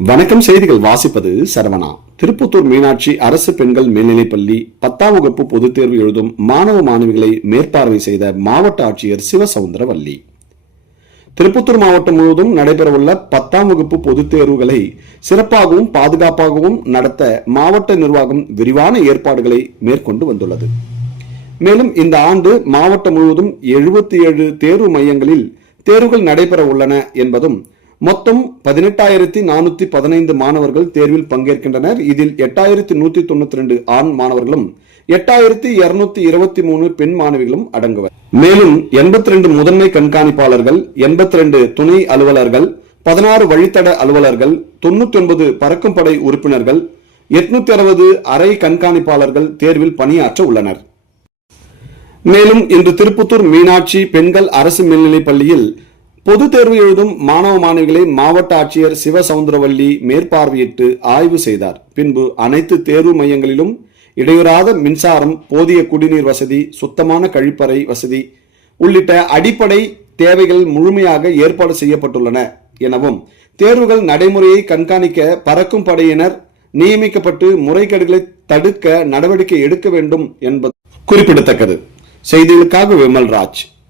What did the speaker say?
வணக்கம். செய்திகள் வாசிப்பது சரவணா. திருப்பத்தூர் மீனாட்சி அரசு பெண்கள் மேல்நிலைப்பள்ளி 10ஆம் வகுப்பு பொதுத் தேர்வு எழுதும் மாணவ மாணவிகளை மேற்பார்வை செய்த மாவட்ட ஆட்சியர் சிவசவுந்தரவல்லி. திருப்பத்தூர் மாவட்டம் முழுவதும் நடைபெறவுள்ள 10ஆம் வகுப்பு பொதுத் தேர்வுகளை சிறப்பாகவும் பாதுகாப்பாகவும் நடத்த மாவட்ட நிர்வாகம் விரிவான ஏற்பாடுகளை மேற்கொண்டு வந்துள்ளது. மேலும் இந்த ஆண்டு மாவட்டம் முழுவதும் 77 தேர்வு மையங்களில் தேர்வுகள் நடைபெற உள்ளன என்பதும், மொத்தம் 18,415 மாணவர்கள் தேர்வில் பங்கேற்கின்றனர். இதில் 8,192 ஆண் மாணவர்களும் 8,223 பெண் மாணவிகளும் அடங்குவர். மேலும் 82 முதன்மை கண்காணிப்பாளர்கள், 82 துணை அலுவலர்கள், 16 வழித்தட அலுவலர்கள், 99 பறக்கும் படை உறுப்பினர்கள், 860 அறை கண்காணிப்பாளர்கள் தேர்வில் பணியாற்ற உள்ளனர். மேலும் இன்று திருப்பத்தூர் மீனாட்சி பெண்கள் அரசு மேல்நிலைப் பள்ளியில் பொது தேர்வு எழுதும் மாணவ மாணவிகளை மாவட்ட ஆட்சியர் சிவசவுந்தரவல்லி மேற்பார்வையிட்டு ஆய்வு செய்தார். பின்பு அனைத்து தேர்வு மையங்களிலும் இடையூறாத மின்சாரம், போதிய குடிநீர் வசதி, சுத்தமான கழிப்பறை வசதி உள்ளிட்ட அடிப்படை தேவைகள் முழுமையாக ஏற்பாடு செய்யப்பட்டுள்ளன எனவும், தேர்வுகள் நடைமுறையை கண்காணிக்க பறக்கும் படையினர் நியமிக்கப்பட்டு முறைகேடுகளை தடுக்க நடவடிக்கை எடுக்க வேண்டும் என்பது குறிப்பிடத்தக்கது. செய்திகளுக்காக விமல்ராஜ்.